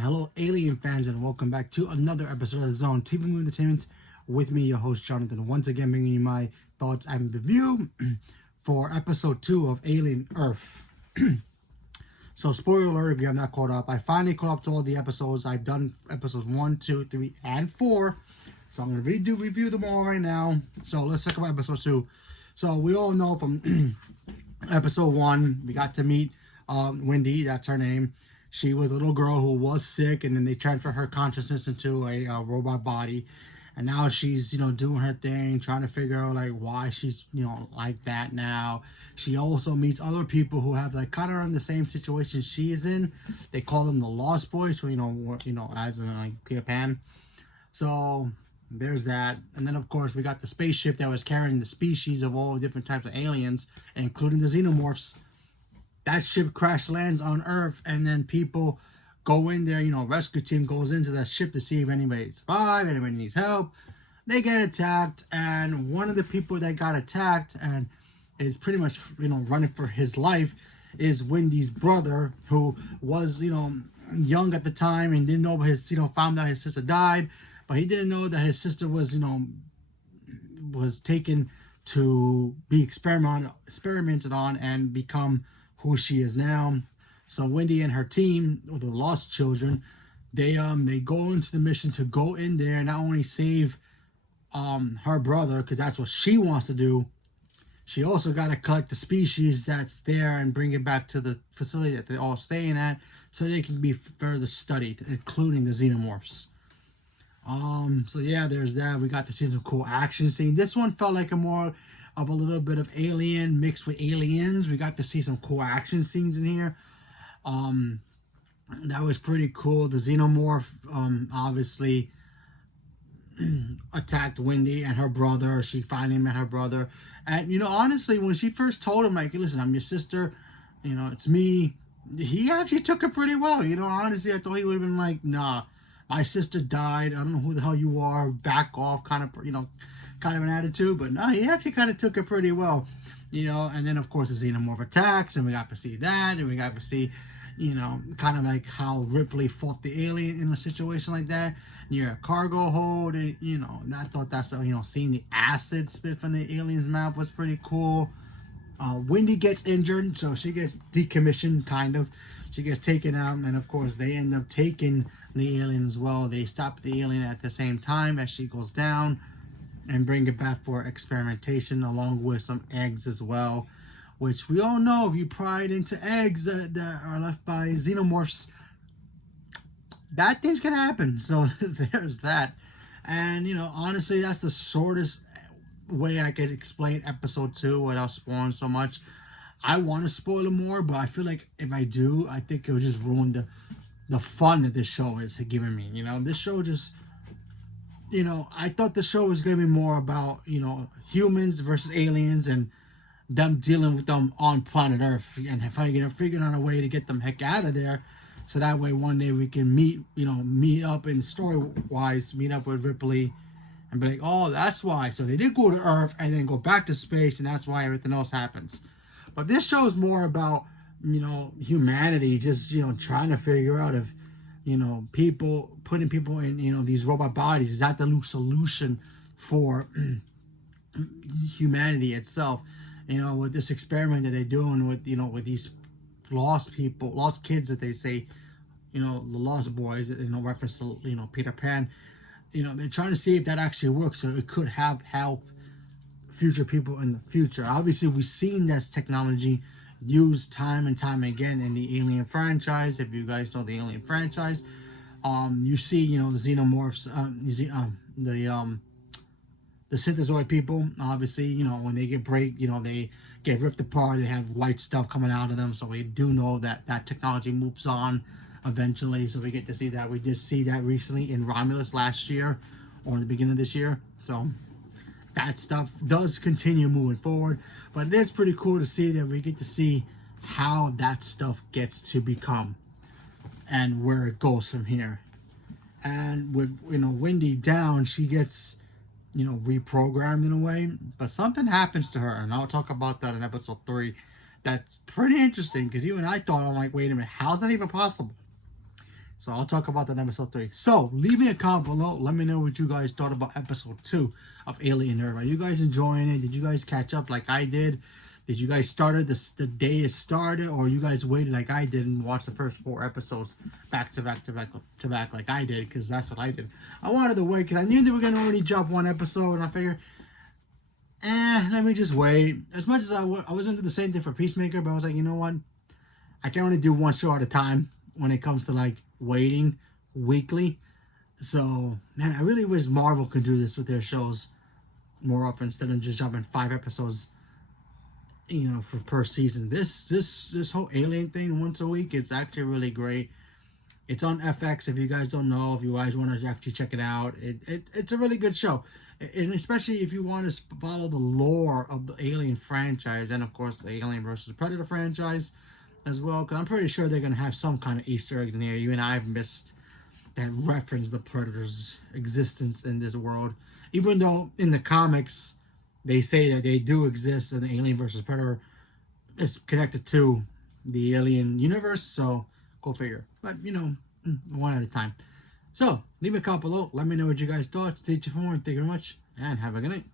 hello, Alien fans, and welcome back to another episode of the Zone TV Movie Entertainment with me, your host, Jonathan. Once again, bringing you my thoughts and review for episode 2 of Alien Earth. So, spoiler alert if you have not caught up. I finally caught up to all the episodes. I've done episodes 1, 2, 3, and 4. So, I'm going to review them all right now. So, let's talk about episode 2. So, we all know from episode 1, we got to meet Wendy, that's her name. She was a little girl who was sick, and then they transferred her consciousness into a robot body. And now she's, doing her thing, trying to figure out, why she's, like that now. She also meets other people who have, kind of in the same situation she is in. They call them the Lost Boys, as in, Peter Pan. So, there's that. And then, of course, we got the spaceship that was carrying the species of all different types of aliens, including the xenomorphs. That ship crash lands on Earth, and then people go in there, rescue team goes into that ship to see if anybody survived, anybody needs help. They get attacked, and one of the people that got attacked and is pretty much, running for his life is Wendy's brother, who was, young at the time and didn't know his, found out his sister died, but he didn't know that his sister was, was taken to be experimented on and become who she is now. So Wendy and her team, the Lost Children, they go into the mission to go in there and not only save her brother, because that's what she wants to do. She also got to collect the species that's there and bring it back to the facility that they're all staying at, so they can be further studied, including the xenomorphs. So yeah, there's that. We got to see some cool action scenes. This one felt like a little bit of Alien mixed with Aliens. We got to see some cool action scenes in here. That was pretty cool. The xenomorph obviously attacked Wendy and her brother. She finally met her brother. And, honestly, when she first told him, listen, I'm your sister, it's me, he actually took it pretty well. Honestly, I thought he would have been like, nah, my sister died. I don't know who the hell you are. Back off, kind of an attitude. But no, he actually kind of took it pretty well. And then, of course, the xenomorph attacks, and we got to see that, and we got to see, kind of like how Ripley fought the alien in a situation like that near a cargo hold. And, and I thought that's, seeing the acid spit from the alien's mouth was pretty cool. Wendy gets injured, so she gets decommissioned, kind of. She gets taken out, and of course, they end up taking the alien as well. They stop the alien at the same time as she goes down and bring it back for experimentation, along with some eggs as well, which we all know if you pry into eggs that are left by xenomorphs, bad things can happen. So there's that. And, honestly, that's the shortest way I could explain episode 2 without spoiling so much. I want to spoil it more, but I feel like if I do, I think it would just ruin the fun that this show is giving me. This show just... I thought the show was going to be more about, humans versus aliens and them dealing with them on planet Earth and figuring out a way to get them heck out of there. So that way one day we can meet up in story-wise, meet up with Ripley and be like, oh, that's why. So they did go to Earth and then go back to space, and that's why everything else happens. But this show is more about, humanity just, trying to figure out if, putting people in, these robot bodies, is that the solution for humanity itself? With this experiment that they're doing with, with these lost kids that they say, the Lost Boys, reference to, Peter Pan, they're trying to see if that actually works, so it could help future people in the future. Obviously, we've seen this technology used time and time again in the Alien franchise. If you guys know the Alien franchise, you see, the xenomorphs, the synthezoid people, obviously, when they get they get ripped apart, they have white stuff coming out of them. So we do know that that technology moves on eventually. So we get to see that. We did see that recently in Romulus last year or in the beginning of this year. So that stuff does continue moving forward. But it is pretty cool to see that we get to see how that stuff gets to become and where it goes from here. And with, Wendy down, she gets, reprogrammed in a way. But something happens to her, and I'll talk about that in episode 3. That's pretty interesting, because even I thought, I'm like, wait a minute, how's that even possible? So I'll talk about that in episode 3. So leave me a comment below. Let me know what you guys thought about episode 2 of Alien Earth. Are you guys enjoying it? Did you guys catch up like I did? Did you guys started the day it started, or you guys waited like I did and watched the first 4 episodes back to back like I did? Because that's what I did. I wanted to wait because I knew they were gonna only drop 1 episode, and I figured, let me just wait. As much as I was gonna do the same thing for Peacemaker, but I was like, you know what? I can only do 1 show at a time when it comes to like waiting weekly. So man, I really wish Marvel could do this with their shows more often instead of just dropping 5 episodes, you know, for per season. This whole Alien thing once a week is actually really great. It's on FX if you guys don't know. If you guys want to actually check it out, it's a really good show, and especially if you want to follow the lore of the Alien franchise and of course the Alien versus Predator franchise as well, because I'm pretty sure they're going to have some kind of Easter eggs in there you and I've missed that reference the Predator's existence in this world. Even though in the comics they say that they do exist and the Alien versus Predator is connected to the Alien universe, so go figure. But, you know, 1 at a time. So, leave a comment below. Let me know what you guys thought. Stay tuned for more. Thank you very much, and have a good night.